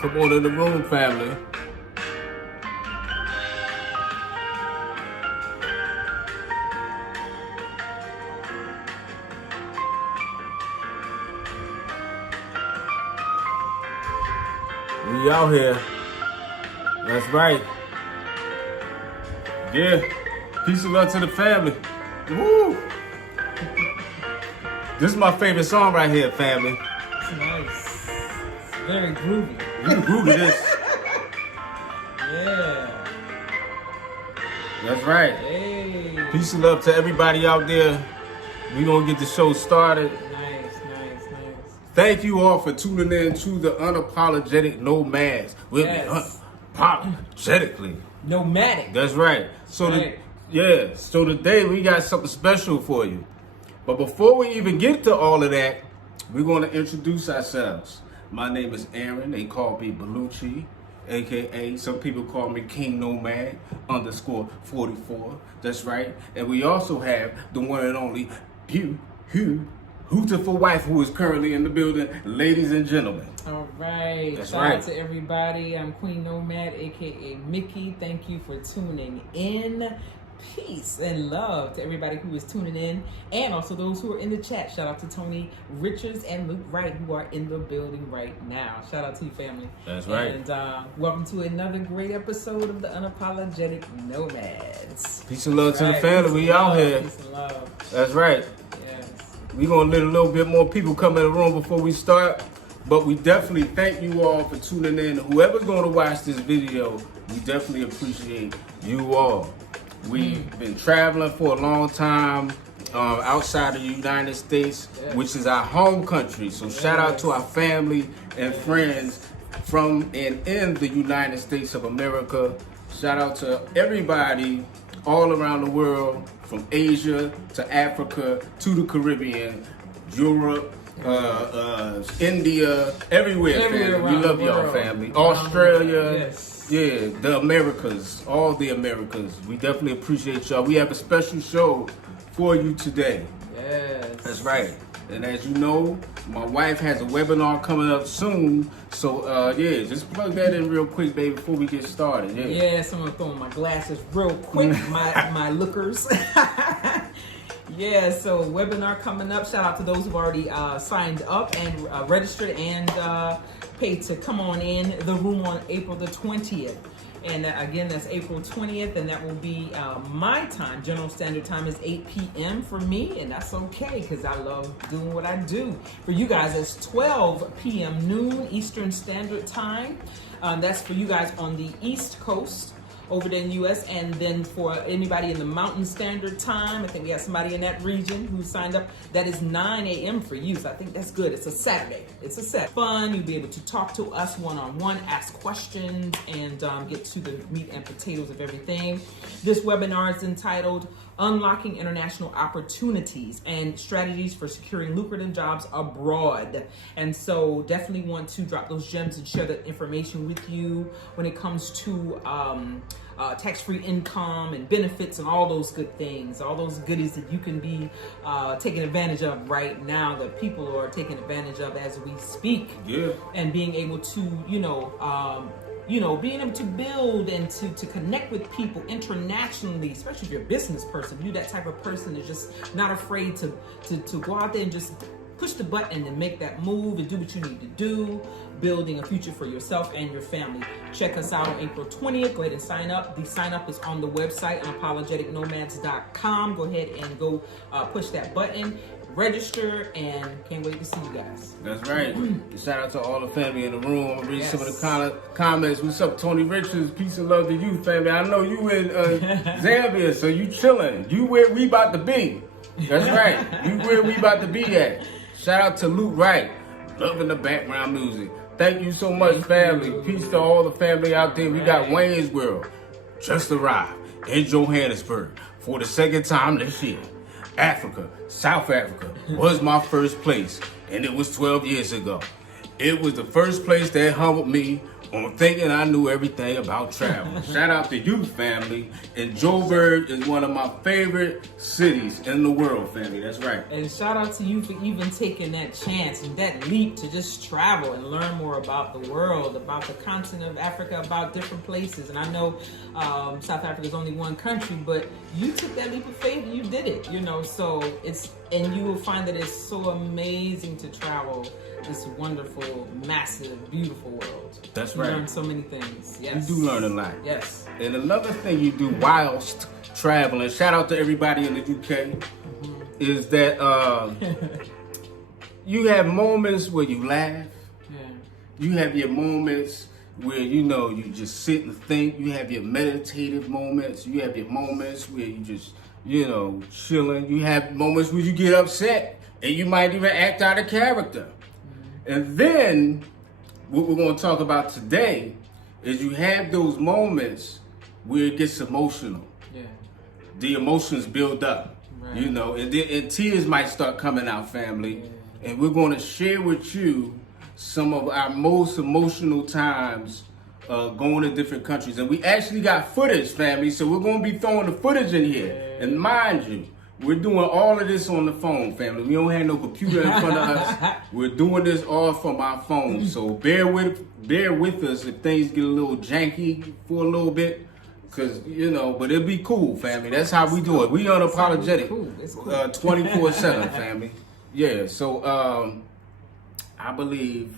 Come on in the room, family. We out here. That's right. Yeah. Peace and love to the family. Woo! This is my favorite song right here, family. It's nice. It's very groovy. You groovy this. Yeah. That's right. Hey. Peace and love to everybody out there. We gonna get the show started. Nice. Thank you all for tuning in to the Unapologetic Nomads. We'll Yes. be unapologetically. Nomadic. That's right. So Right. so today we got something special for you. But before we even get to all of that, we're gonna introduce ourselves. My name is Aaron. They call me Belucci, aka some people call me King Nomad _44. That's right. And we also have the one and only beautiful wife who is currently in the building, ladies and gentlemen. All right. That's Shout right. out to everybody. I'm Queen Nomad, aka Mickey. Thank you for tuning in. Peace and love to everybody who is tuning in, and also those who are in the chat. Shout out to Tony Richards and Luke Wright, who are in the building right now. Shout out to you, family. That's right. And welcome to another great episode of the Unapologetic Nomads. Peace and love to the Right. family. Peace We and out love. here. Peace and love. That's right. Yes. We're going to let a little bit more people come in the room before we start. But we definitely thank you all for tuning in. Whoever's going to watch this video, we definitely appreciate you all. We've been traveling for a long time outside of the United States, which is our home country. So shout out to our family and friends from and in the United States of America. Shout out to everybody all around the world, from Asia to Africa to the Caribbean, Europe, India, everywhere, family. We around love the y'all, world. family. Australia, Yes. yeah, the Americas, all the Americas. We definitely appreciate y'all. We have a special show for you today. Yes. That's right. And as you know, my wife has a webinar coming up soon. So, just plug that in real quick, baby, before we get started. Yeah. Yes, I'm gonna throw on my glasses real quick, my lookers. Yeah, so webinar coming up. Shout out to those who've already signed up and registered and paid to come on in the room on April the 20th. And again, that's April 20th, and that will be my time. General Standard Time is 8 p.m. for me, and that's okay because I love doing what I do. For you guys, it's 12 p.m. noon Eastern Standard Time. That's for you guys on the East Coast over there in the U.S. And then for anybody in the Mountain Standard Time, I think we have somebody in that region who signed up. That is 9 a.m. for you, so I think that's good. It's a Saturday. It's a set. Fun. You'll be able to talk to us one-on-one, ask questions, and get to the meat and potatoes of everything. This webinar is entitled Unlocking International Opportunities and Strategies for Securing Lucrative Jobs Abroad. And so definitely want to drop those gems and share that information with you when it comes to tax-free income and benefits and all those good things, all those goodies that you can be taking advantage of right now, that people are taking advantage of as we speak. Yeah. And being able to, being able to build and to connect with people internationally, especially if you're a business person. You're that type of person that's just not afraid to go out there and just push the button and make that move and do what you need to do, building a future for yourself and your family. Check us out on April 20th. Go ahead and sign up. The sign up is on the website, unapologeticnomads.com. Go ahead and go push that button, register, and can't wait to see you guys. That's right. Shout out to all the family in the room. I'm going to read some of the comments. What's up, Tony Richards? Peace and love to you, family. I know you in Zambia, so you chilling. You where we about to be. That's right. You where we about to be at. Shout out to Luke Wright. Loving the background music. Thank you so much, family. Peace to all the family out there. We got Wayne's World just arrived in Johannesburg for the second time this year. Africa, South Africa was my first place, and it was 12 years ago. It was the first place that humbled me on thinking I knew everything about travel. Shout out to you, family. And Joburg is one of my favorite cities in the world, family. That's right. And shout out to you for even taking that chance and that leap to just travel and learn more about the world, about the continent of Africa, about different places. And I know South Africa is only one country, but you took that leap of faith and you did it, you know. So and you will find that it's so amazing to travel this wonderful, massive, beautiful world. That's you right. learn so many things. Yes. You do learn a lot. Yes. And another thing you do whilst traveling, shout out to everybody in the UK, is that you have moments where you laugh. Yeah. You have your moments where, you know, you just sit and think. You have your meditative moments. You have your moments where you just, you know, chilling. You have moments where you get upset and you might even act out of character. And then what we're going to talk about today is you have those moments where it gets emotional. Yeah. The emotions build up, Right. you know, and tears might start coming out, family. And we're going to share with you some of our most emotional times going to different countries. And we actually got footage, family, so we're going to be throwing the footage in here. And mind you, we're doing all of this on the phone, family. We don't have no computer in front of us. We're doing this all from our phone. So bear with us if things get a little janky for a little bit. Cause, you know, but it'll be cool, family. That's how we do it. We unapologetic. It's cool. 24/7, family. Yeah, so I believe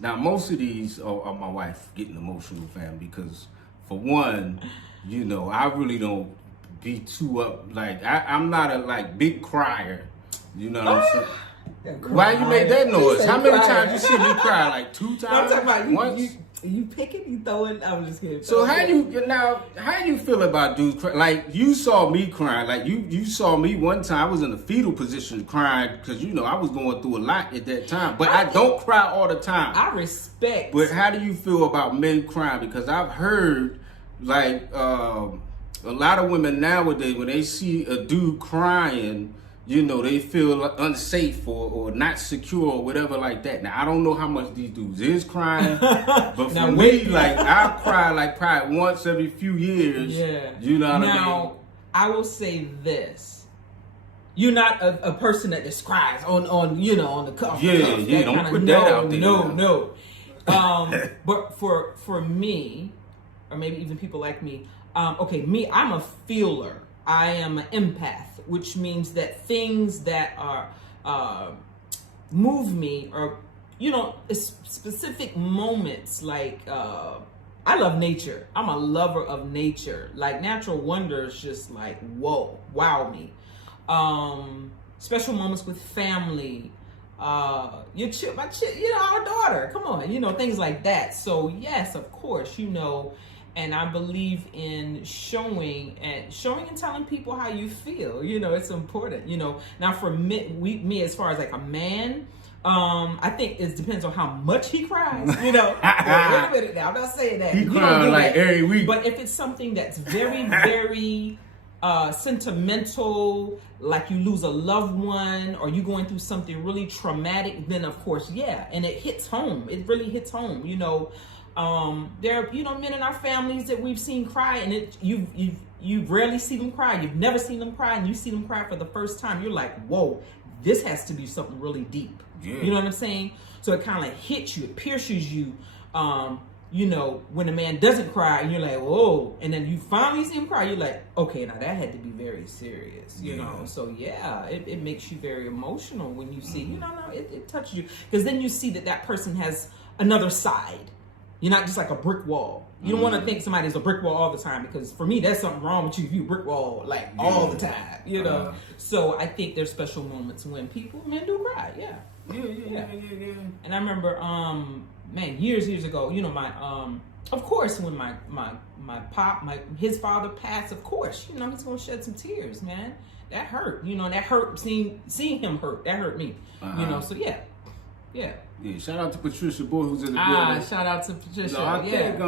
now most of these are my wife getting emotional, family, because for one, you know, I really don't be too up. Like I'm not a like big crier. You know what I'm saying? Why you made that noise? How many times you see me cry? Like 2 times? No, I'm talking about you. Once? You picking, you throwing. I'm just kidding. So how you feel about dudes crying? Like you saw me crying. Like you saw me one time. I was in a fetal position crying because you know I was going through a lot at that time. But I don't cry all the time. I respect. But how do you feel about men crying? Because I've heard like a lot of women nowadays when they see a dude crying, you know, they feel unsafe or not secure or whatever like that. Now, I don't know how much these dudes is crying, but for me, like, I cry like probably once every few years. Yeah. You know what I mean? Now, I will say this. You're not a person that just cries on you know, on the cuff. Yeah, don't put that out there. No. But for me, or maybe even people like me, okay, me, I'm a feeler. I am an empath, which means that things that are move me, or you know, specific moments. Like I love nature. I'm a lover of nature. Like natural wonders, just like wow me. Special moments with family. My you know, our daughter. Come on, you know, things like that. So yes, of course, you know. And I believe in showing and telling people how you feel. You know, it's important. You know, now for me as far as like a man, I think it depends on how much he cries. You know, wait a minute now. I'm not saying that he cries like every week. But if it's something that's very, very sentimental, like you lose a loved one or you going through something really traumatic, then of course, yeah, and it hits home. It really hits home. You know. There are, you know, men in our families that we've seen cry, and you rarely see them cry. You've never seen them cry, and you see them cry for the first time. You're like, whoa, this has to be something really deep. Yeah. You know what I'm saying? So it kind of hits you, it pierces you. You know, when a man doesn't cry, and you're like, whoa, and then you finally see him cry, you're like, okay, now that had to be very serious. You know, so yeah, it makes you very emotional when you see, you know, it touches you, because then you see that person has another side. You're not just like a brick wall. You don't want to think somebody's a brick wall all the time, because for me, there's something wrong with you if you brick wall like all the time, you know. So I think there's special moments when men do cry, yeah. And I remember, man, years ago, you know, my of course, when his father passed, of course, you know, he's gonna shed some tears, man. That hurt, you know. That hurt. Seeing him hurt, that hurt me, you know. So yeah. Yeah, shout out to Patricia Boy who's in the building. Shout out to Patricia. No, I think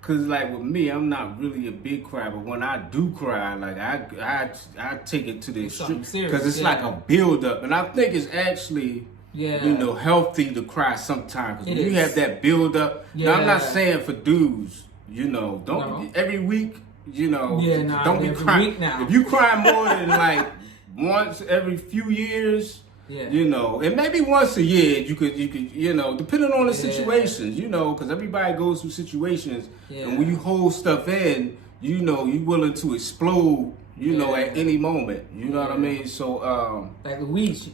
cause like with me, I'm not really a big crier, but when I do cry, like I take it to the extreme, cause it's like a build up, and I think it's actually you know, healthy to cry sometimes. 'Cause when you is. have that build up. Now, I'm not saying for dudes, you know, don't every week, you know, don't be crying. If you cry more than like once every few years, you know, and maybe once a year, you could, you know, depending on the situations, you know, because everybody goes through situations, and when you hold stuff in, you know, you're willing to explode, you know, at any moment. You know what I mean? So, like Louise,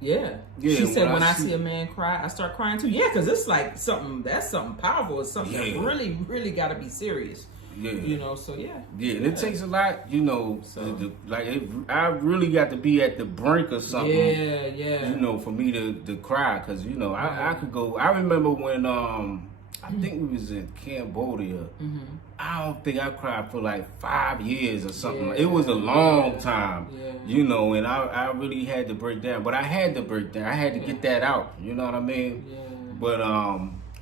she said when I see a man cry, I start crying too. Yeah, because it's like something powerful. It's something that really, really got to be serious. Yeah. You know, so and it takes a lot, you know, I really got to be at the brink of something, you know, for me to cry, because, you know, I could go, I remember when, I think we was in Cambodia, I don't think I cried for like 5 years or something. It was a long time, you know, and I really had to break down, but I had to break down, I had to get that out, you know what I mean? But,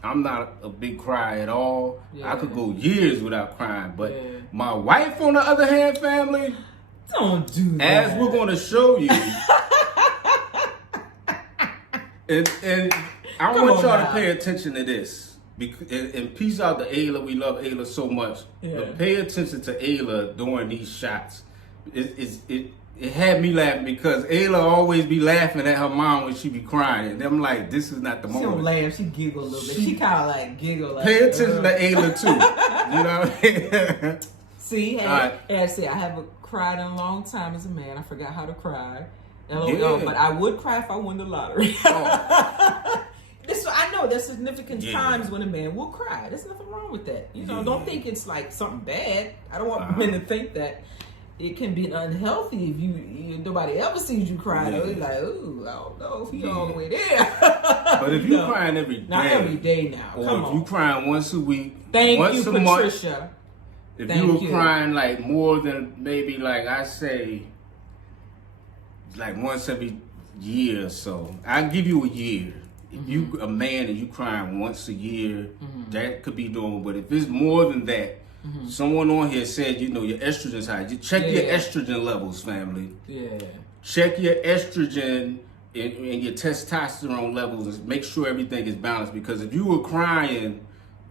I'm not a big cry at all. I could go years without crying. But my wife, on the other hand, family, don't do that. As we're going to show you, and I want y'all to pay attention to this. And peace out to Ayla. We love Ayla so much. But pay attention to Ayla during these shots. It had me laughing because Ayla always be laughing at her mom when she be crying. And I'm like, this is not the moment. She don't laugh, she giggle a little bit. She kind of like giggle. Like, pay attention to Ayla too. You know what I mean? See, I said, I haven't cried in a long time as a man. I forgot how to cry. But I would cry if I won the lottery. I know there's significant times when a man will cry. There's nothing wrong with that. You know, don't think it's like something bad. I don't want men to think that. It can be unhealthy if you nobody ever sees you cry. Though. It's like, ooh, I don't know if you're all the way there. But if you're crying every day, not every day now, or if you crying once a week, once a Patricia. Month, if you were crying like more than maybe like I say, like once every year or so, I'll give you a year. If you a man and you crying once a year, that could be doing. But if it's more than that. Someone on here said, you know, your estrogen's high. You check your estrogen levels, family. Check your estrogen and your testosterone levels and make sure everything is balanced. Because if you were crying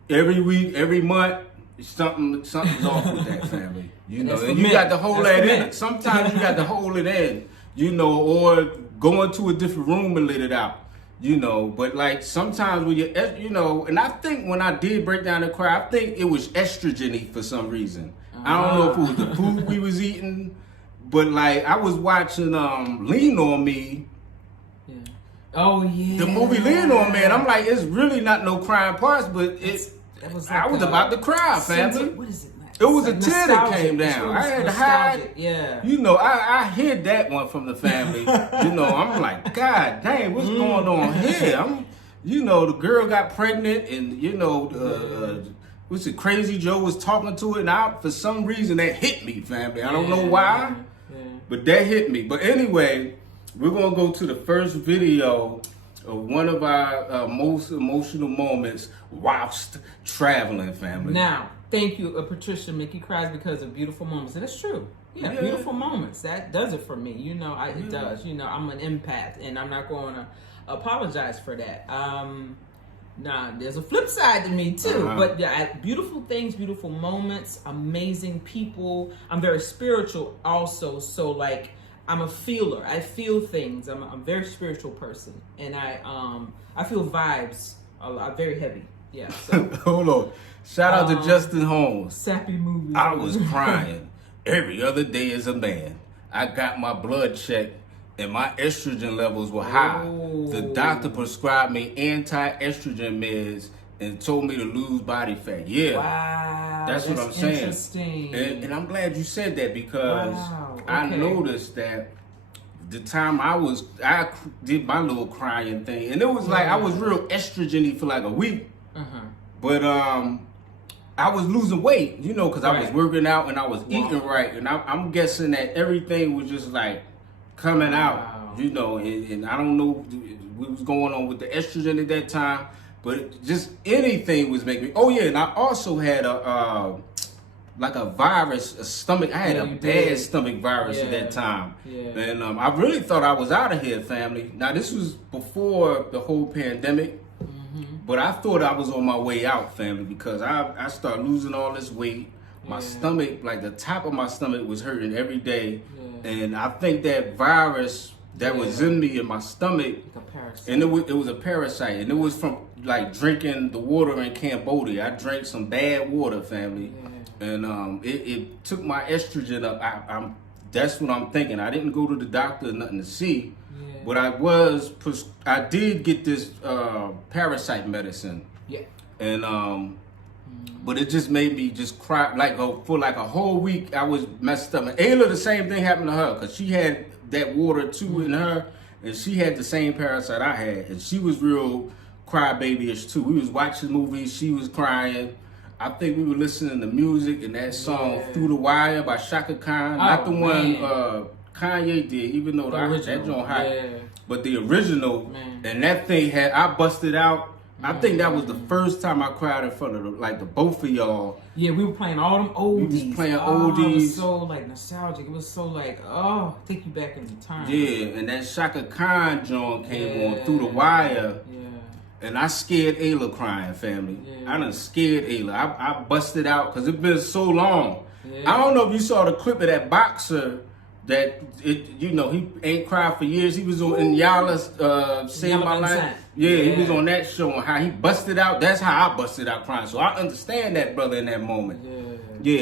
every week, every month, something's off with that, family. You know, and you got to hold that in. Sometimes you got to hold it in, you know, or go into a different room and let it out. You know, but like sometimes when you know, and I think when I did break down and cry, I think it was estrogen-y for some reason. I don't know if it was the food we was eating, but like I was watching Lean on Me. The movie Lean on Me, and I'm like, it's really not no crying parts, but I was about to cry, family. What is it? It was a tear that came down. I had to hide. You know, I hid that one from the family. You know, I'm like, God dang, what's going on here? You know, the girl got pregnant, and you know, what's it? Crazy Joe was talking to it, and for some reason that hit me, family. I don't know why, but that hit me. But anyway, we're gonna go to the first video of one of our most emotional moments whilst traveling, family. Now. Thank you, Patricia. Mickey cries because of beautiful moments. And it's true. Beautiful moments. That does it for me. You know, it does. You know, I'm an empath, and I'm not going to apologize for that. There's a flip side to me, too. But beautiful things, beautiful moments, amazing people. I'm very spiritual also. So, like, I'm a feeler. I feel things. I'm a very spiritual person. And I feel vibes a lot, very heavy. Yeah. So. Hold on. Shout out to Justin Holmes. Sappy movie. I was crying every other day as a man. I got my blood checked and my estrogen levels were high. The doctor prescribed me anti-estrogen meds and told me to lose body fat. Wow. That's what I'm saying. Interesting. And I'm glad you said that because I noticed that the time I did my little crying thing, and it was like I was real estrogen-y for like a week. But I was losing weight, you know, because I was working out and I was eating right. And I'm guessing that everything was just like coming out, you know, and I don't know what was going on with the estrogen at that time, but just anything was making me. Oh, yeah, and I also had like a virus, a stomach. I had a bad stomach virus at that time. And I really thought I was out of here, family. Now, this was before the whole pandemic. But I thought I was on my way out, family, because I started losing all this weight. My stomach, like the top of my stomach was hurting every day. And I think that virus that was in me in my stomach, and it was a parasite. And it was from like drinking the water in Cambodia. I drank some bad water, family. And it took my estrogen up. That's what I'm thinking. I didn't go to the doctor or nothing to see. But I did get this parasite medicine. And but it just made me just cry for like a whole week. I was messed up. And Ayla, the same thing happened to her because she had that water too in her, and she had the same parasite I had, and she was real crybabyish too. We was watching movies, she was crying. I think we were listening to music and that song "Through the Wire" by Shaka Khan, not the one Kanye did, even though that joint hot, but the original. And that thing I busted out. I think that was the first time I cried in front of the both of y'all. Yeah, we were playing all them oldies. We was playing oldies. It was so like nostalgic. It was so like, take you back into time. Yeah, and that Shaka Khan joint came on "Through the Wire." And I scared Ayla crying, family. I done scared Ayla. I busted out because it's been so long. I don't know if you saw the clip of that boxer that he ain't cried for years. He was in Yala's Save My Life. He was on that show and how he busted out. That's how I busted out crying. So I understand that brother in that moment.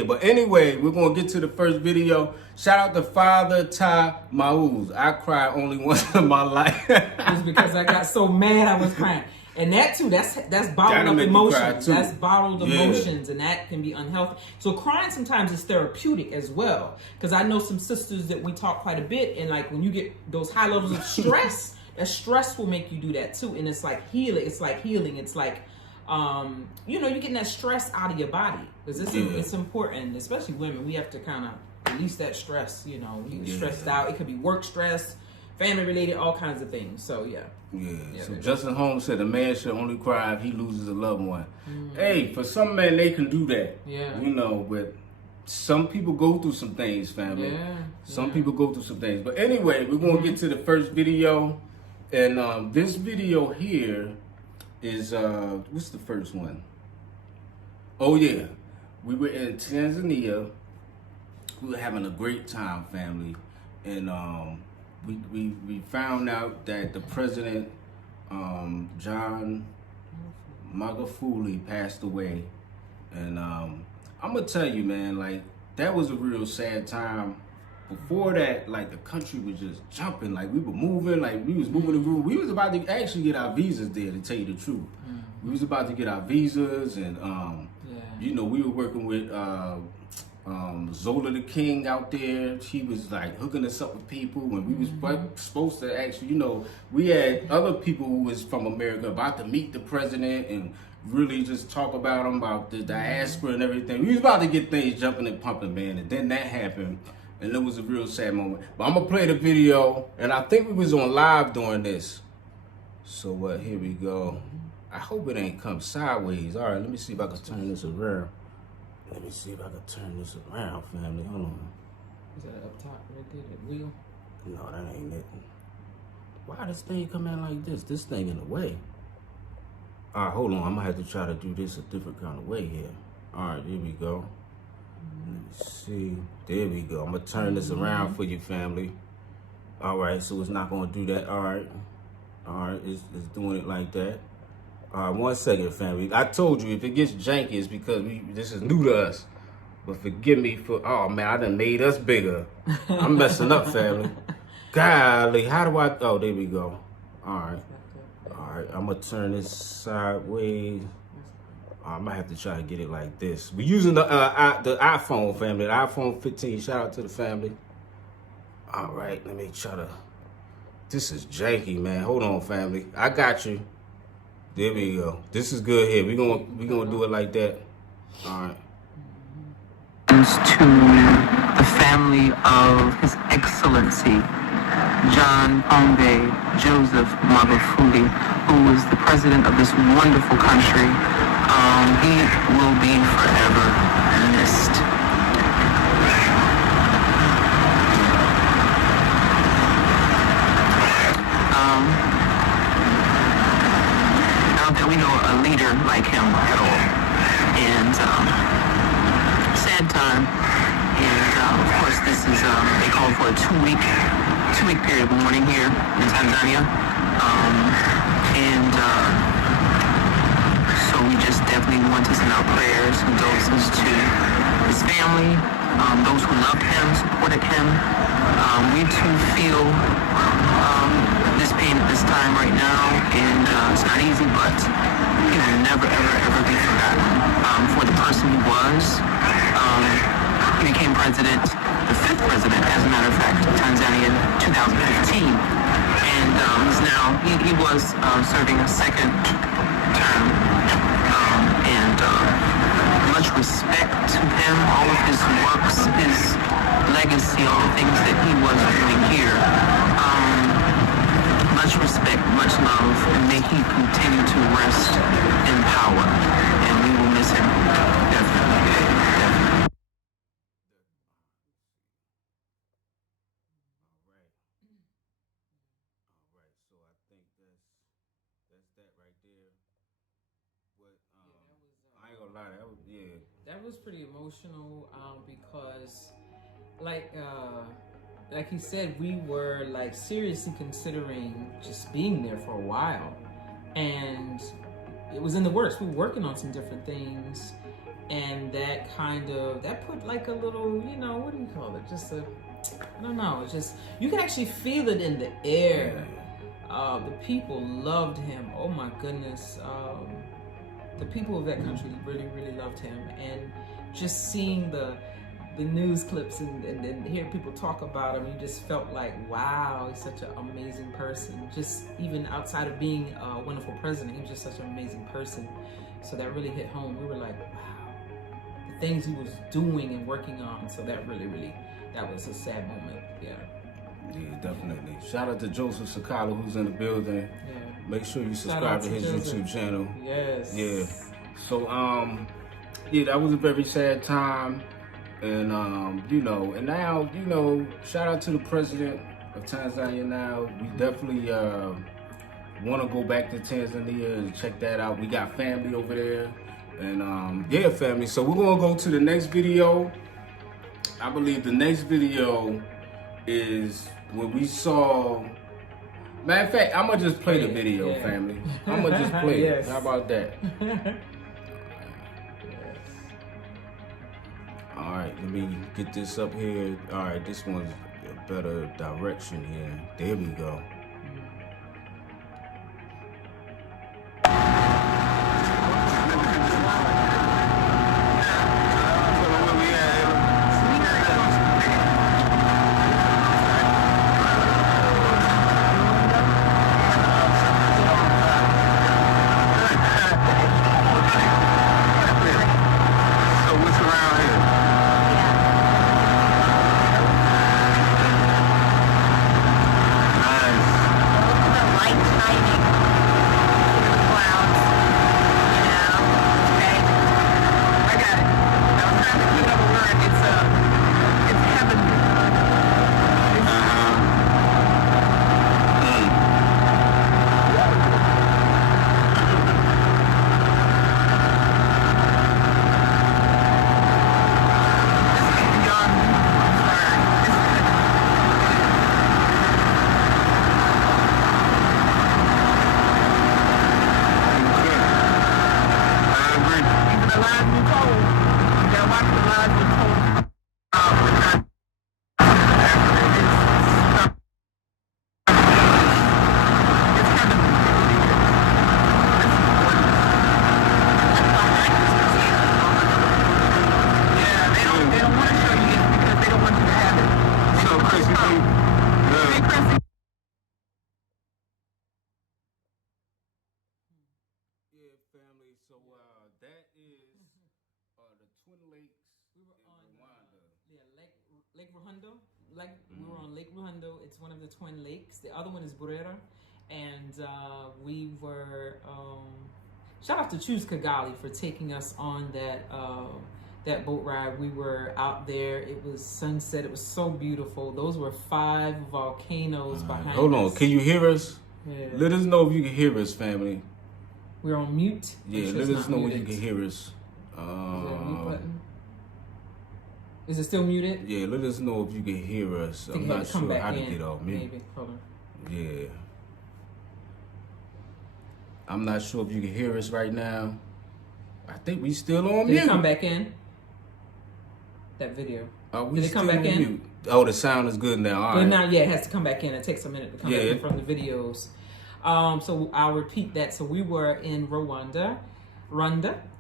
But anyway, we're gonna get to the first video. Shout out to Father Ty Mauz. I cried only once in my life. It was because I got so mad I was crying. And that too, that's bottled up emotions. That's bottled emotions, and that can be unhealthy. So crying sometimes is therapeutic as well. Because I know some sisters that we talk quite a bit, and like when you get those high levels of stress, that stress will make you do that too. And it's like healing. It's like healing. It's like, you're getting that stress out of your body because it's important, especially women. We have to kind of release that stress. You get stressed out. It could be work stress, family related, all kinds of things. So so Justin Holmes said a man should only cry if he loses a loved one. Hey, for some men they can do that. But some people go through some things, family. Some people go through some things. But anyway, we're gonna get to the first video, and this video here is what's the first one? Oh yeah, we were in Tanzania. We were having a great time, family, and we found out that the president, John Magufuli, passed away. And I'm gonna tell you, man, like that was a real sad time. Before that, like the country was just jumping, like we were moving, like we was moving the group. We was about to actually get our visas there, to tell you the truth. We was about to get our visas, and we were working with Zola the King out there. He was like hooking us up with people when we was supposed to actually, we had other people who was from America about to meet the president and really just talk about him, about the diaspora and everything. We was about to get things jumping and pumping, man, and then that happened, and it was a real sad moment. But I'm gonna play the video, and I think we was on live doing this. So here we go. I hope it ain't come sideways. All right, let me see if I can turn this around. Let me see if I can turn this around, family. Hold on. Is that up top right there, that wheel? No, that ain't it. Why this thing come in like this? This thing in the way. All right, hold on. I'm going to have to try to do this a different kind of way here. All right, here we go. Let me see. There we go. I'm going to turn this around for you, family. All right, so it's not going to do that. All right. All right, it's doing it like that. All right, 1 second, family. I told you if it gets janky, it's because this is new to us. But forgive me for, oh man, I done made us bigger. I'm messing up, family. Golly, how do I, oh, there we go. All right. All right, I'm gonna turn this sideways. I might have to try to get it like this. We're using the iPhone, family, the iPhone 15. Shout out to the family. All right, let me try to, this is janky, man. Hold on, family. I got you. There we go. This is good here. We're gonna do it like that. All right. To the family of His Excellency John Pombe Joseph Magufuli, who is the president of this wonderful country. He will be forever missed. leader like him at all. And sad time. And of course, this is they called for a two-week period of mourning here in Tanzania. So we just definitely want to send out prayers, condolences to his family, those who loved him, supported him. We too feel this pain at this time right now, and it's not easy, but he will never, ever, ever be forgotten for the person he was. He became president, the 5th president, as a matter of fact, of Tanzania in 2015. And he's now, he was serving a 2nd term. And much respect to him, all of his works, his legacy, all the things that he was doing here. Much respect, much love, and may he continue to rest in power. And we will miss him, definitely. That was pretty emotional because, like he said, we were like seriously considering just being there for a while, and it was in the works. We were working on some different things, and that put like a little, what do you call it? Just I don't know. It's just, you can actually feel it in the air. The people loved him. Oh my goodness. The people of that country really, really loved him, and just seeing the news clips and hearing people talk about him, you just felt like, wow, he's such an amazing person. Just even outside of being a wonderful president, he was just such an amazing person. So that really hit home. We were like, wow, the things he was doing and working on. So that really, that was a sad moment. Yeah, definitely. Shout out to Joseph Sakala, who's in the building. Yeah. Make sure you subscribe to his YouTube channel. Yes. Yeah. So, that was a very sad time. And, and now, shout out to the president of Tanzania now. We definitely want to go back to Tanzania and check that out. We got family over there. And, family. So we're going to go to the next video. I believe the next video is when we saw... Matter of fact, I'm going to just play the video, family. I'm going to just play it. How about that? All right, let me get this up here. All right, this one's a better direction here. There we go. Family, so that is the Twin Lakes. We were on Rwanda. Lake Rwanda. We were on Lake Rwanda. It's one of the Twin Lakes. The other one is Burera, and we were. Shout out to Choose Kigali for taking us on that boat ride. We were out there. It was sunset. It was so beautiful. Those were 5 volcanoes behind us. Hold on. Can you hear us? Yeah. Let us know if you can hear us, family. We're on mute. Yeah, Make sure let it's us not know when you muted. can hear us. Is there a mute button? Is it still muted? Yeah, let us know if you can hear us. I think I'm you had not to come sure back how to in. get off mute. Maybe. Hold on. Yeah. I'm not sure if you can hear us right now. I think we still on Did mute. it come back in? That video. We Did it come still back on in? mute. Oh, the sound is good now. All But right. not yet. It has to come back in. It takes a minute to come back in from the videos. So I'll repeat that. So we were in Rwanda,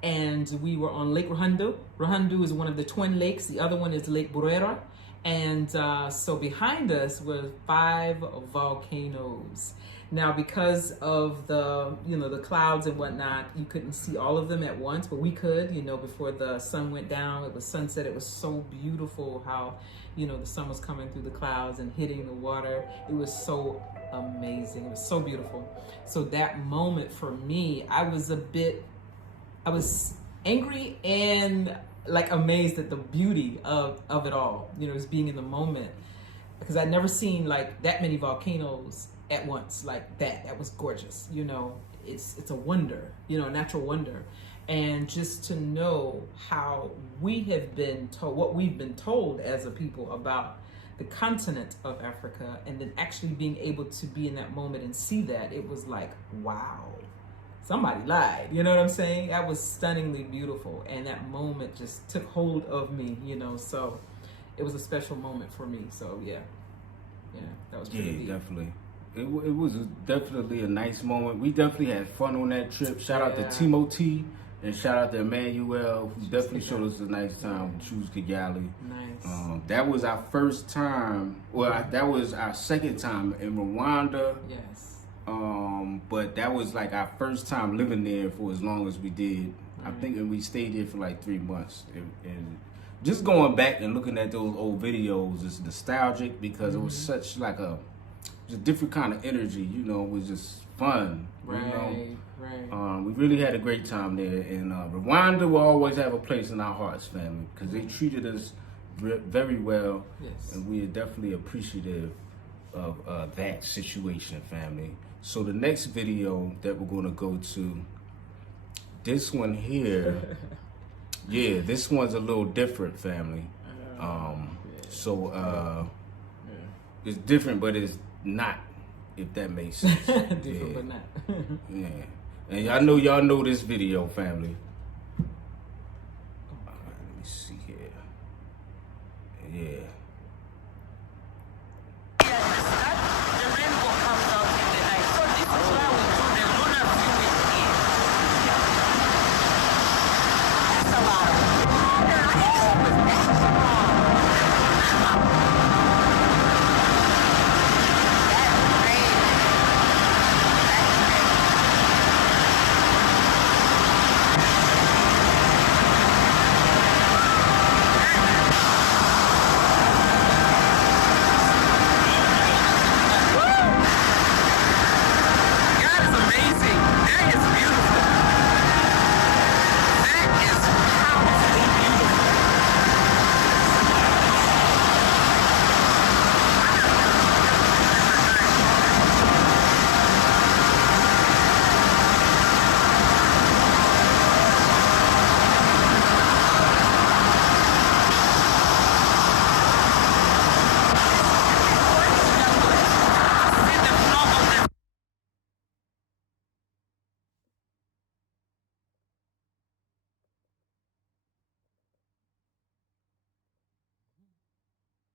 and we were on Lake Ruhandu. Ruhandu is one of the twin lakes. The other one is Lake Burera. And so behind us were 5 volcanoes. Now, because of the, the clouds and whatnot, you couldn't see all of them at once, but we could, before the sun went down. It was sunset. It was so beautiful how, the sun was coming through the clouds and hitting the water. It was so amazing. It was so beautiful. So that moment for me, I was angry and like amazed at the beauty of it all, just being in the moment, because I'd never seen like that many volcanoes at once like that. That was gorgeous. It's a wonder, a natural wonder. And just to know how we have been told, what we've been told as a people about the continent of Africa, and then actually being able to be in that moment and see that, it was like, wow, somebody lied. You know what I'm saying? That was stunningly beautiful. And that moment just took hold of me, so it was a special moment for me. So yeah, that was pretty deep. Definitely. It was definitely a nice moment. We definitely had fun on that trip. Shout out to Timothy and shout out to Emmanuel, who definitely showed us a nice time with Choose Kigali. Nice. That was our first time. Well, that was our second time in Rwanda. Yes. But that was like our first time living there for as long as we did. I think we stayed there for like 3 months. And just going back and looking at those old videos is nostalgic because it was such like a different kind of energy, it was just fun. Right. We really had a great time there. And Rwanda will always have a place in our hearts, family, because they treated us very well. Yes. And we are definitely appreciative of that situation, family. So the next video that we're going to go to, this one here, this one's a little different, family. It's different, but it's not, if that makes sense. Different, but not. Yeah. And y'all know this video, family. All right, let me see here. Yeah. The rainbow comes out in the night. So this is why we do the lunar viewing here. That's a lot.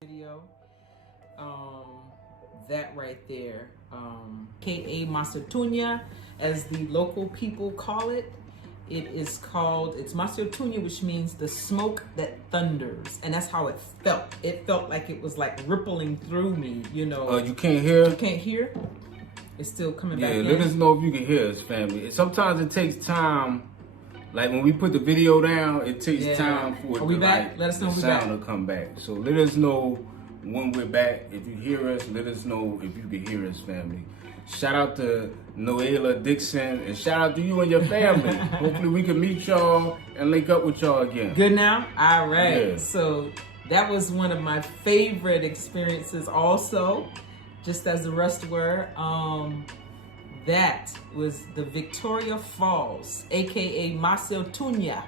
Video, that right there, K.A. Mosi-oa-Tunya, as the local people call it. It's Mosi-oa-Tunya, which means the smoke that thunders, and that's how it felt. It felt like it was like rippling through me, You can't hear? You can't hear? It's still coming back in? Yeah, let us know if you can hear us, family. Sometimes it takes time. Like when we put the video down, it takes time for Are we back? Let us know the sound to come back. So let us know when we're back. If you hear us, let us know if you can hear us, family. Shout out to Noela Dixon, and shout out to you and your family. Hopefully we can meet y'all and link up with y'all again. Good now? All right. Yeah. So that was one of my favorite experiences also, just as the rest were. that was the Victoria Falls, aka Mosi-oa-Tunya,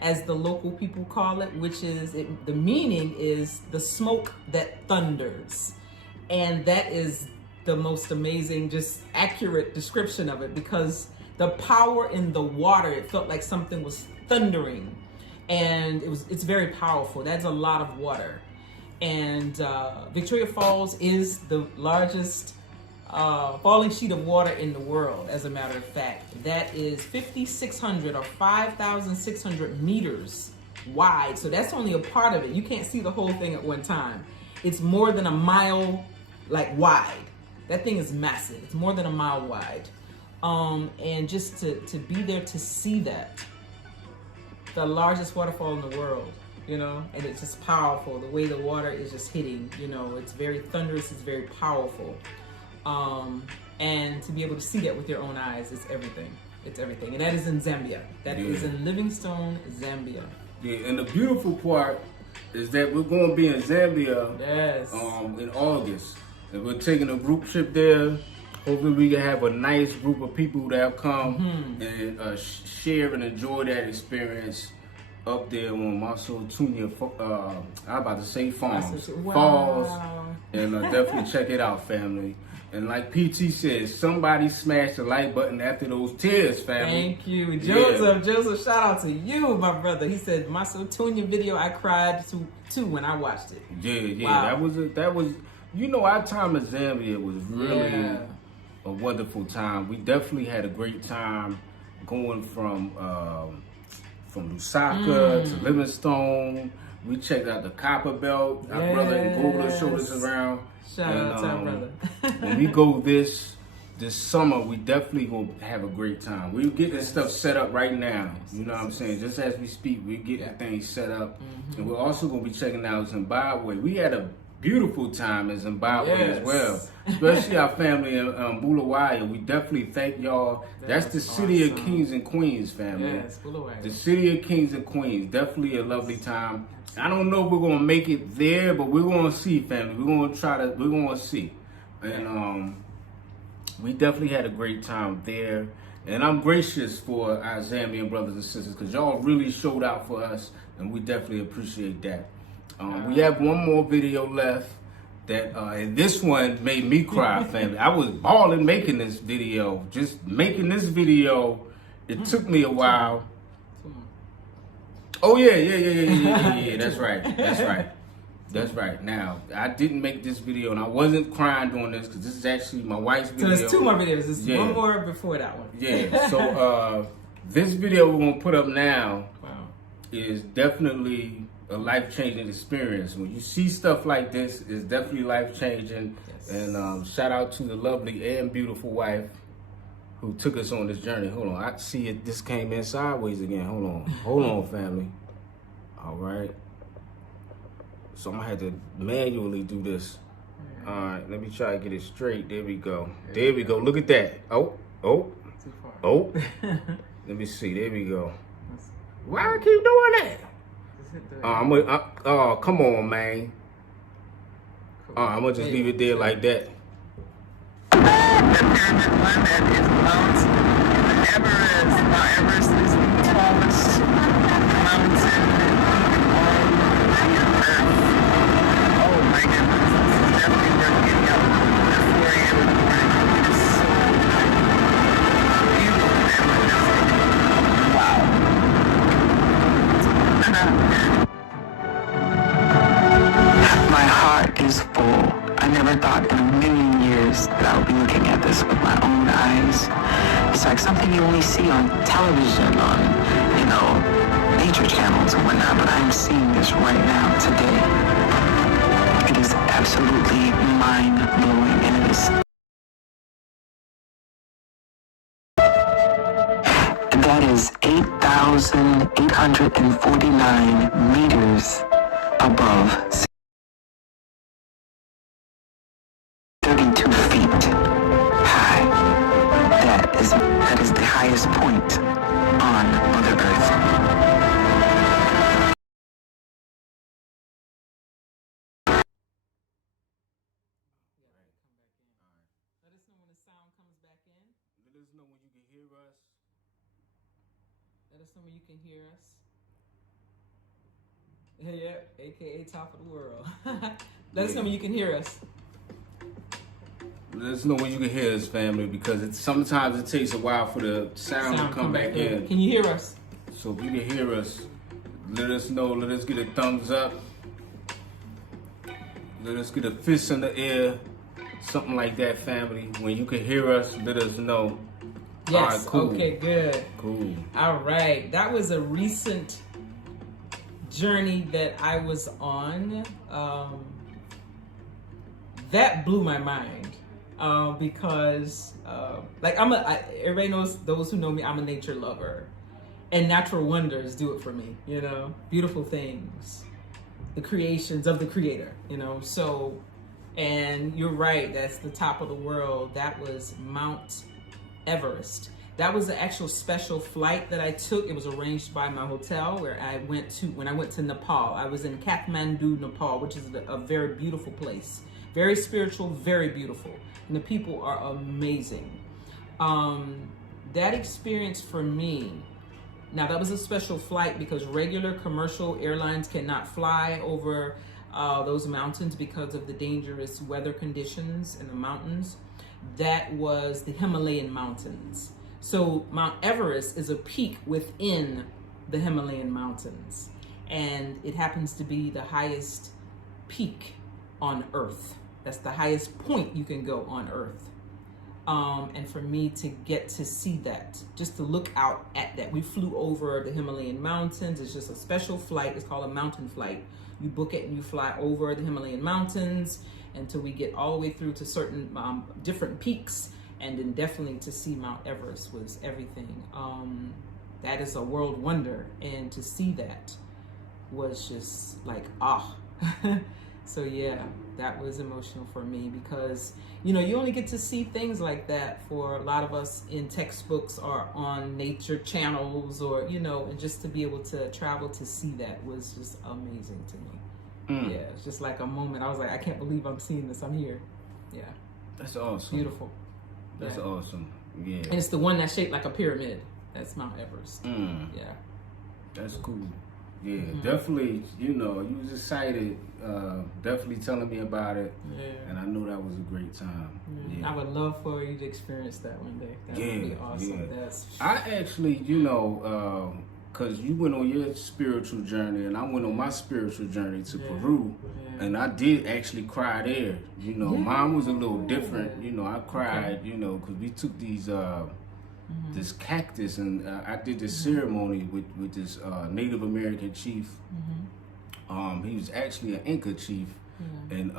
as the local people call it, which is, the meaning is the smoke that thunders. And that is the most amazing, just accurate description of it, because the power in the water, it felt like something was thundering, and it's very powerful. That's a lot of water. And Victoria Falls is the largest falling sheet of water in the world, as a matter of fact. That is 5,600 or 5,600 meters wide. So that's only a part of it. You can't see the whole thing at one time. It's more than a mile wide. That thing is massive. It's more than a mile wide. And just to be there to see that, the largest waterfall in the world, and it's just powerful. The way the water is just hitting, it's very thunderous, it's very powerful. And to be able to see that with your own eyes is everything. It's everything. And that is in Zambia. That is in Livingstone, Zambia. Yeah, and the beautiful part is that we're going to be in Zambia in August. And we're taking a group trip there. Hopefully we can have a nice group of people that'll come and share and enjoy that experience up there on Mosi-oa-Tunya, I'm about to say Falls. And definitely check it out, family. And like PT says, somebody smash the like button after those tears, family. Thank you. Joseph, shout out to you, my brother. He said, Mosi-oa-Tunya video, I cried too when I watched it. Yeah. Wow. That was, our time in Zambia was really a wonderful time. We definitely had a great time going from Lusaka to Livingstone. We checked out the Copper Belt. Our brother in Gola showed us around. Shout out to our brother. When we go this summer, we definitely gonna have a great time. We're getting stuff set up right now. You know what I'm saying? Just as we speak, we're getting things set up. And we're also gonna be checking out Zimbabwe. We had a beautiful time in Zimbabwe as well. Especially our family in Bulawayo. We definitely thank y'all. That's the city of kings and queens, family. Yes, Bulawayo. The city of kings and queens. Definitely a lovely time. I don't know if we're gonna make it there, but we're gonna see, family. We're gonna see. And we definitely had a great time there. And I'm gracious for our Zambian brothers and sisters, because y'all really showed out for us, and we definitely appreciate that. We have one more video left that, and this one made me cry, family. I was bawling making this video. Just making this video, it took me a while. Oh yeah. That's right. Now, I didn't make this video, and I wasn't crying doing this, because this is actually my wife's video. So there's two more videos. There's one more before that one. Yeah. So this video we're gonna put up now is definitely a life-changing experience. When you see stuff like this, it's definitely life-changing. And shout out to the lovely and beautiful wife who took us on this journey. Hold on, I see it. This came in sideways again. Hold on, family. All right. So I'm gonna have to manually do this. All right, let me try to get it straight. There we go. There we go. Look at that. Oh. Let me see. There we go. Why I keep doing that? Oh, come on, man. I'm gonna just leave it there like that. The pyramid one that is Mount Everest. Mount Everest is the tallest mountain on the earth. Oh my goodness, this is definitely worth getting up at 4 a.m. in the morning. It is so beautiful and majestic. Wow. My heart is full. I never thought in a million years that I would be looking at this with my own eyes. It's like something you only see on television, on, nature channels and whatnot, but I'm seeing this right now, today. It is absolutely mind-blowing, and it is... That is 8,849 meters above sea. 32 feet high. That is the highest point on Mother Earth. Let us know when the sound comes back in. us know when you can hear us. Let us know when you can hear us. Yeah, aka top of the world. Let us know when you can hear us. Let us know when you can hear us, family, because sometimes it takes a while for the sound to come back in. Can you hear us? So if you can hear us, let us know. Let us get a thumbs up. Let us get a fist in the air. Something like that, family. When you can hear us, let us know. Yes. All right, cool. Okay, good. Cool. All right. That was a recent journey that I was on. That blew my mind. Because like everybody knows, those who know me, I'm a nature lover, and natural wonders do it for me, you know, beautiful things, the creations of the creator, you know. So, and you're right, that's the top of the world. That was Mount Everest. That was the actual special flight that I took. It was arranged by my hotel where I went to when I went to Nepal. I was in Kathmandu, Nepal, which is a very beautiful place. Very spiritual, very beautiful. And the people are amazing. That experience for me, now that was a special flight because regular commercial airlines cannot fly over those mountains because of the dangerous weather conditions in the mountains. That was the Himalayan mountains. So Mount Everest is a peak within the Himalayan mountains. And it happens to be the highest peak on Earth. That's the highest point you can go on Earth. And for me to get to see that, just to look out at that. We flew over the Himalayan mountains. It's just a special flight. It's called a mountain flight. You book it and you fly over the Himalayan mountains until we get all the way through to certain different peaks. And then definitely to see Mount Everest was everything. That is a world wonder. And to see that was just like, So yeah, that was emotional for me because, you know, you only get to see things like that for a lot of us in textbooks or on nature channels or, you know, and just to be able to travel to see that was just amazing to me. Yeah, it's just like a moment. I was like, I can't believe I'm seeing this. I'm here. Yeah. That's awesome. Beautiful. That's awesome. Yeah. And it's the one that's shaped like a pyramid. That's Mount Everest. Yeah. That's cool. Yeah, definitely, you know, you was excited, definitely telling me about it, and I knew that was a great time. I would love for you to experience that one day. That would be awesome. Yeah. I actually, you know, because you went on your spiritual journey, and I went on my spiritual journey to Peru, and I did actually cry there. You know, mine was a little different. You know, I cried, you know, because we took these... this cactus, and I did this ceremony with this Native American chief. He was actually an Inca chief, and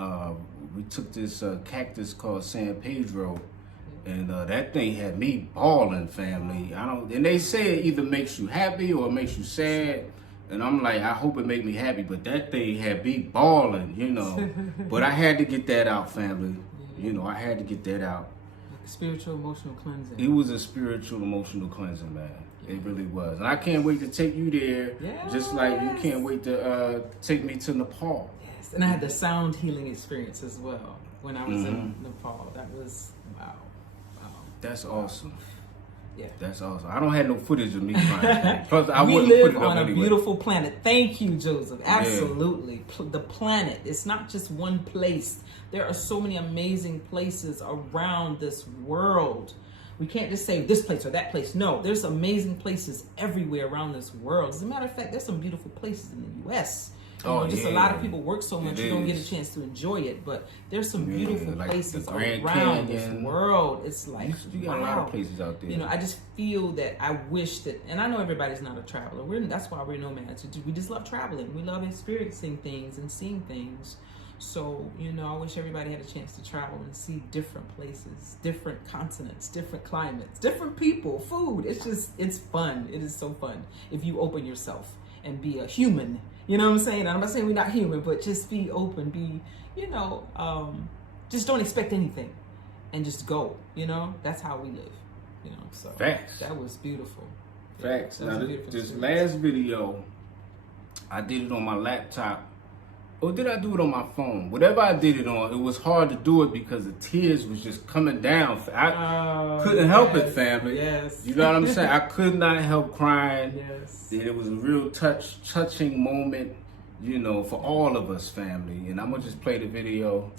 we took this cactus called San Pedro, and that thing had me bawling, family. And they say it either makes you happy or it makes you sad, and I'm like, I hope it make me happy, but that thing had me bawling, you know. But I had to get that out, family. You know, I had to get that out. Spiritual emotional cleansing. It was a spiritual emotional cleansing, man. It really was. And I can't wait to take you there. Just like you can't wait to take me to Nepal. Yes. And I had the sound healing experience as well when I was in Nepal. That was wow. That's awesome. Yeah. That's awesome. I don't have no footage of me crying. Plus, I we wouldn't live put it on up a anyway. beautiful planet. Thank you, Joseph. Absolutely. The planet. It's not just one place. There are so many amazing places around this world. We can't just say this place or that place. No, there's amazing places everywhere around this world. As a matter of fact, there's some beautiful places in the U.S. A lot of people work so much you don't get a chance to enjoy it. But there's some beautiful like places Grand around Canyon. this world. It's like you got a lot of places out there. You know, I just feel that I wish that, and I know everybody's not a traveler. That's why we're nomads. We just love traveling. We love experiencing things and seeing things. So, you know, I wish everybody had a chance to travel and see different places, different continents, different climates, different people, food. It's fun. It is so fun if you open yourself and be a human. You know what I'm saying? I'm not saying we're not human, but just be open, just don't expect anything and just go, you know? That's how we live, you know? So Facts. That was beautiful. Facts. Yeah, now, this last video, I did it on my laptop. Or did I do it on my phone? Whatever I did it on, it was hard to do it because the tears was just coming down. I couldn't help it, family. Yes. You know what I'm saying? I could not help crying. Yes. And it was a real touching moment, you know, for all of us, family. And I'm gonna just play the video.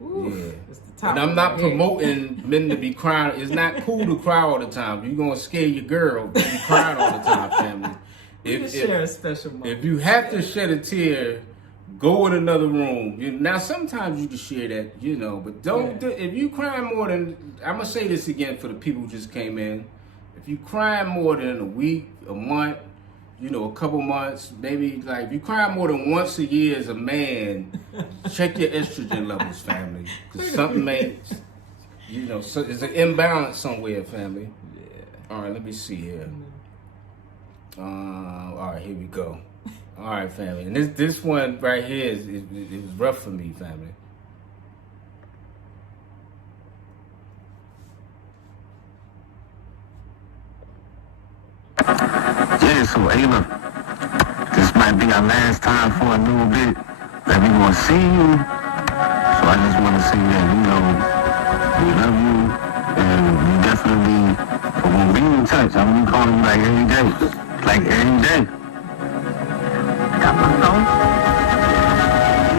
Oof, yeah. it's the top And I'm not right here. promoting men to be crying. It's not cool to cry all the time. You're gonna scare your girl if you crying all the time, family. You can share a special moment. If you have to shed a tear, go in another room. Now, sometimes you can share that, you know, but don't. If you cry more than, I'm gonna say this again for the people who just came in. If you cry more than a week, a month, you know, a couple months, maybe like if you cry more than once a year as a man, check your estrogen levels, family, because something may, you know, so there's an imbalance somewhere, family. Yeah. All right, let me see here. All right, here we go. All right, family, and this one right here it was rough for me, family. Yeah, so Ayla, this might be our last time for a little bit that we gonna see you. So I just want to say that, you know, we love you, and we definitely, but when we in touch, I'm gonna be calling you like every day. Like every day. Got my phone?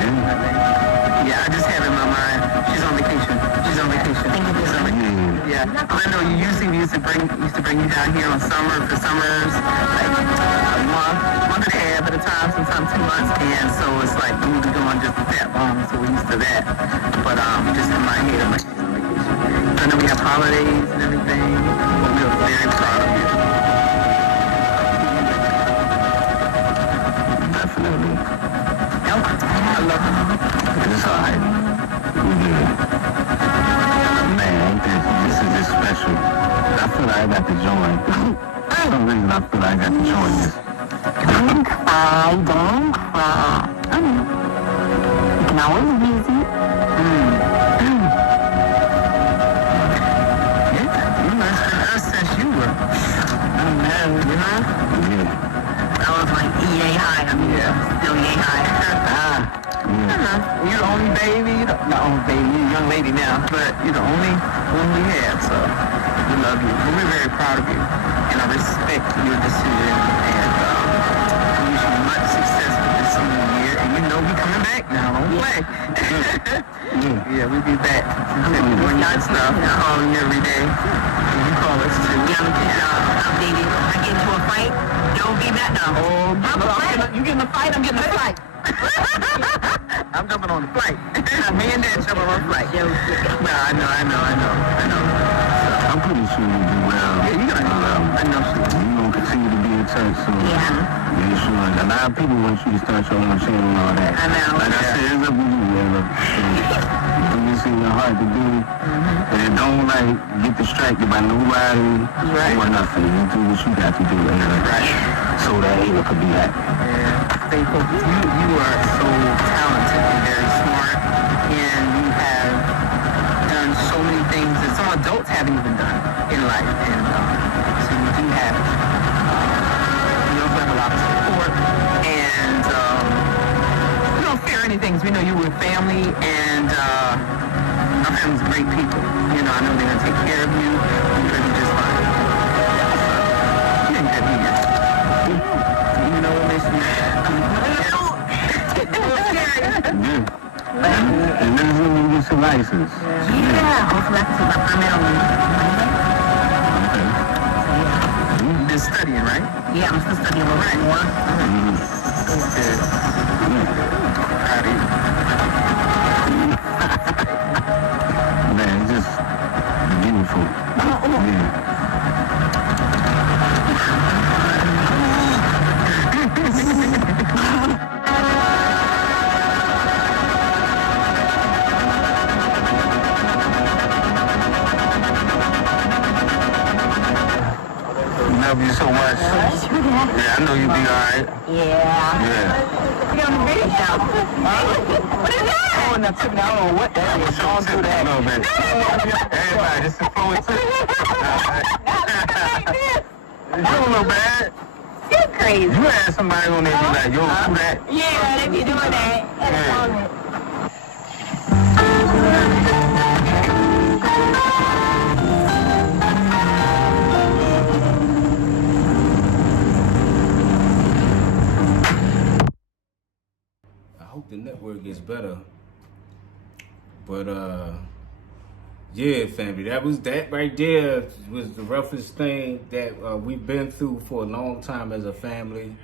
Yeah. Yeah, I just have it in my mind. She's on vacation. She's on vacation. She's on vacation. Yeah. I know you used to bring you down here on for summers, like a month and a half at a time, sometimes 2 months. And so it's like we were doing just that long, so we're used to that. But just in my head, I'm like, she's on vacation. I know we have holidays and everything, but we're very proud of you. Definitely. I love you. It's alright. We good. Man, this is just special. I feel like I got to join. For some reason, I feel like I got to join this. Don't cry, don't cry. I know. You can always visit. Yeah, you must have been us since you were unmarried, you know? Yeah. I was like EA high. I mean, still EA high. You're the only baby. Not only baby, you're a young lady now, but you're the only one we had, so we love you. But we're very proud of you, and I respect your decision, and wish you much success with this new year. And you know we coming back now, don't play. Yeah, we'll be back. Doing non-stop, calling you every day. And you call us too. Yeah, I'm updated. I get into a fight, don't be back now. Oh, you getting a fight, I'm getting a fight. I'm jumping on the flight. Me and Dad jumping on the flight. No, I know. I'm pretty sure you'll do well. Yeah, you're gonna do well. I know she will. You're gonna continue to be in touch, so yeah, sure. A lot of people want you to start your own channel and all that. I know. Like I said, it's up to you, Ayla. So, do what's in your heart to do. And don't get distracted by nobody or nothing. You do what you got to do, Ayla. Right. So that Ayla could be happy. Yeah. You are so talented and very smart, and you have done so many things that some adults haven't even done in life, and so you do have you also have a lot of support, and we don't fear anything, 'cause we know you were family, and our family's great people. You know, I know they're gonna take care of you. You're gonna be just fine. You didn't get me yet. You know what makes me And then when you get your license. Yeah, hopefully I can take my permit on Monday. Okay. You've been studying, right? Yeah, I'm still studying a little bit more. Good. Proud of you. Man, it's just beautiful. Yeah. Love you so much. Yeah, I know you'll be alright. Yeah. You're on the video. What is that? Oh, and that took me, I don't know what that is. Don't do that. No, man. Everybody, just influence it. You don't know bad. You're crazy. You had somebody on there be like, yo, who that? Yeah, they be doing that. I hope the network gets better. But yeah, family, that right there was the roughest thing that we've been through for a long time as a family.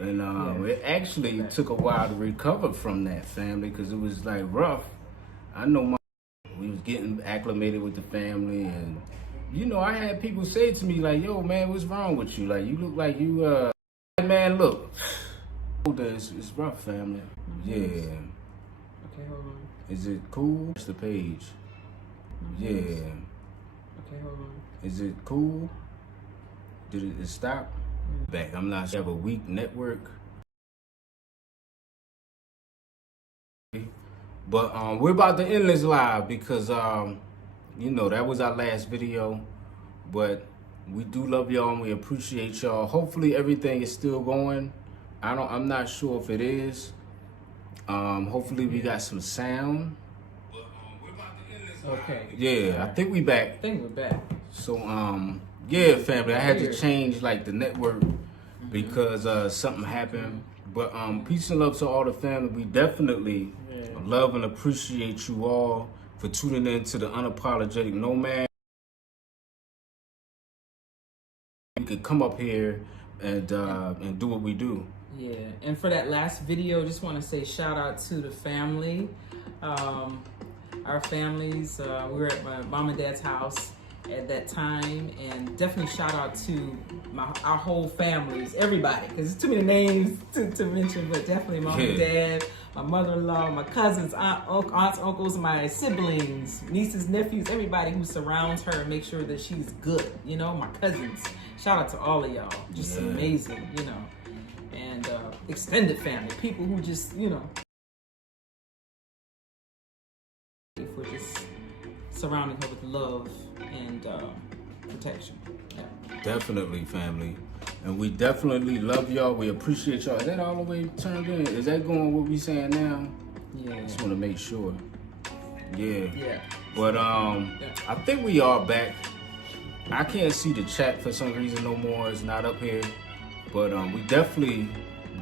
And it actually took a while to recover from that, family, because it was like rough. I know we was getting acclimated with the family, and you know, I had people say to me like, "Yo, man, what's wrong with you? Like, you look like you man, look." It's rough, family. Yeah. Okay, hold on. Is it cool? It's the page. Yeah. Okay, hold on. Is it cool? Did it stop? Back. I'm not sure. Have a weak network. But we're about to end this live because you know, that was our last video. But we do love y'all and we appreciate y'all. Hopefully everything is still going. I'm not sure if it is. Hopefully we got some sound. Okay. Yeah, I think we back. I think we're back. So yeah, family, I had to change like the network because something happened. But peace and love to all the family. We definitely love and appreciate you all for tuning in to the Unapologetic Nomads. We could come up here and do what we do. Yeah, and for that last video, just want to say shout out to the family. Our families, we were at my mom and dad's house at that time, and definitely shout out to our whole families, everybody, because there's too many names to mention, but definitely mom and dad, my mother-in-law, my cousins, aunts, uncles, my siblings, nieces, nephews, everybody who surrounds her and make sure that she's good, you know, my cousins. Shout out to all of y'all, just amazing, you know, and extended family, people who just, you know, for just surrounding her with love and protection. Yeah. Definitely, family. And we definitely love y'all. We appreciate y'all. Is that all the way turned in? Is that going what we saying now? Yeah. Just want to make sure. Yeah. Yeah. But I think we are back. I can't see the chat for some reason no more. It's not up here. But we definitely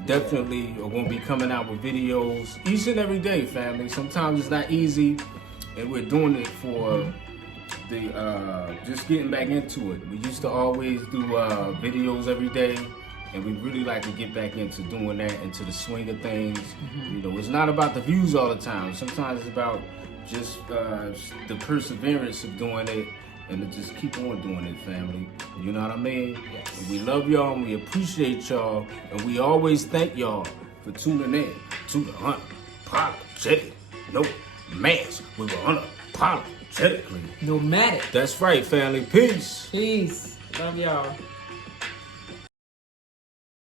are going to be coming out with videos each and every day, family. Sometimes it's not easy, and we're doing it for the just getting back into it. We used to always do videos every day, and we really like to get back into doing that, into the swing of things. You know, it's not about the views all the time. Sometimes it's about just the perseverance of doing it, and to just keep on doing it, family. You know what I mean? Yes. And we love y'all and we appreciate y'all, and we always thank y'all for tuning in to the Unapologetic Nomads. We were unapologetically Nomadic. That's right, family. Peace. Peace. Love y'all.